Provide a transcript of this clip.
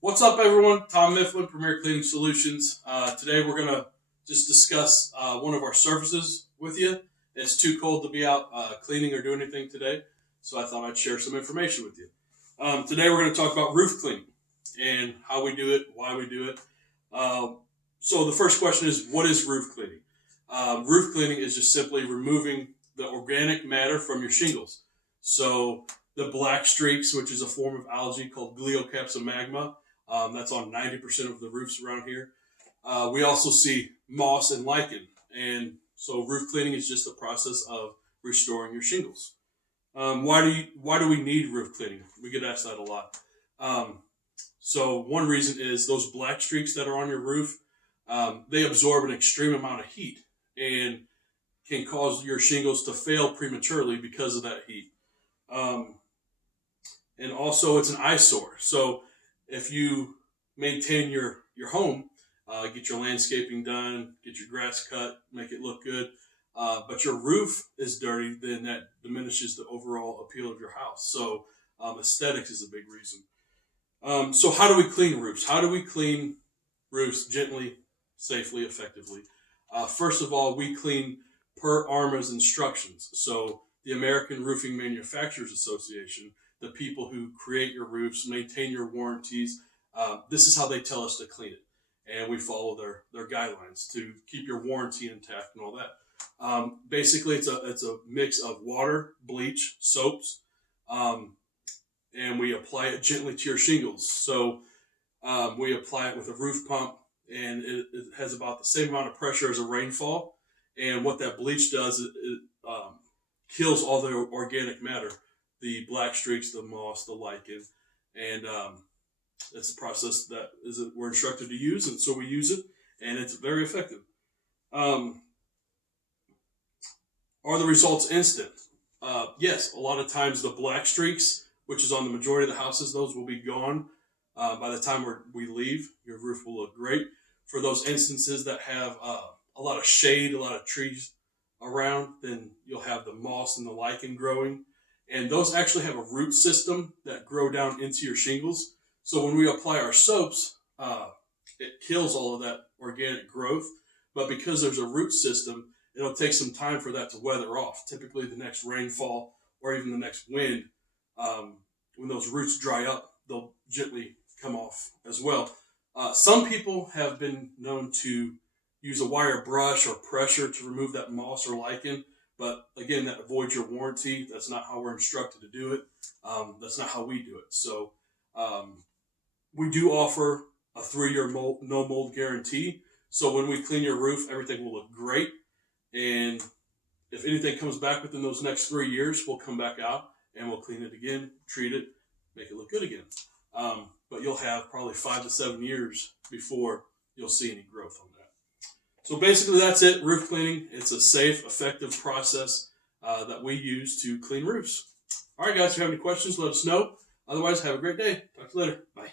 What's up, everyone? Tom Mifflin, Premier Cleaning Solutions. Today we're going to just discuss one of our surfaces with you. It's too cold to be out cleaning or doing anything today, so I thought I'd share some information with you. Today we're going to talk about roof cleaning and how we do it, why we do it. So the first question is, what is roof cleaning? Roof cleaning is just simply removing the organic matter from your shingles. So the black streaks, which is a form of algae called Gliocapsomagma, that's on 90% of the roofs around here. We also see moss and lichen. And so roof cleaning is just a process of restoring your shingles. Why do we need roof cleaning? We get asked that a lot. So one reason is those black streaks that are on your roof, they absorb an extreme amount of heat and can cause your shingles to fail prematurely because of that heat. And also it's an eyesore. So if you maintain your home, get your landscaping done, get your grass cut, make it look good, but your roof is dirty, then that diminishes the overall appeal of your house. So aesthetics is a big reason. So how do we clean roofs? How do we clean roofs gently, safely, effectively? First of all, we clean per ARMA's instructions. So the American Roofing Manufacturers Association, the people who create your roofs, maintain your warranties, this is how they tell us to clean it. And we follow their guidelines to keep your warranty intact and all that. Basically, it's a mix of water, bleach, soaps, and we apply it gently to your shingles. So we apply it with a roof pump, and it has about the same amount of pressure as a rainfall. And what that bleach does, it kills all the organic matter, the black streaks, the moss, the lichen, and it's a process that we're instructed to use, and so we use it, and it's very effective. Are the results instant? Yes, a lot of times the black streaks, which is on the majority of the houses, those will be gone by the time we leave. Your roof will look great. For those instances that have a lot of shade, a lot of trees around, then you'll have the moss and the lichen growing. And those actually have a root system that grow down into your shingles. So when we apply our soaps, it kills all of that organic growth. But because there's a root system, it'll take some time for that to weather off. Typically the next rainfall or even the next wind, when those roots dry up, they'll gently come off as well. Some people have been known to use a wire brush or pressure to remove that moss or lichen. But again, that avoids your warranty. That's not how we're instructed to do it. That's not how we do it. So we do offer a 3-year no mold guarantee. So when we clean your roof, everything will look great. And if anything comes back within those next 3 years, we'll come back out and we'll clean it again, treat it, make it look good again. But you'll have probably 5 to 7 years before you'll see any growth on that. So basically that's it, roof cleaning. It's a safe, effective process that we use to clean roofs. All right, guys, if you have any questions, let us know. Otherwise, have a great day. Talk to you later. Bye.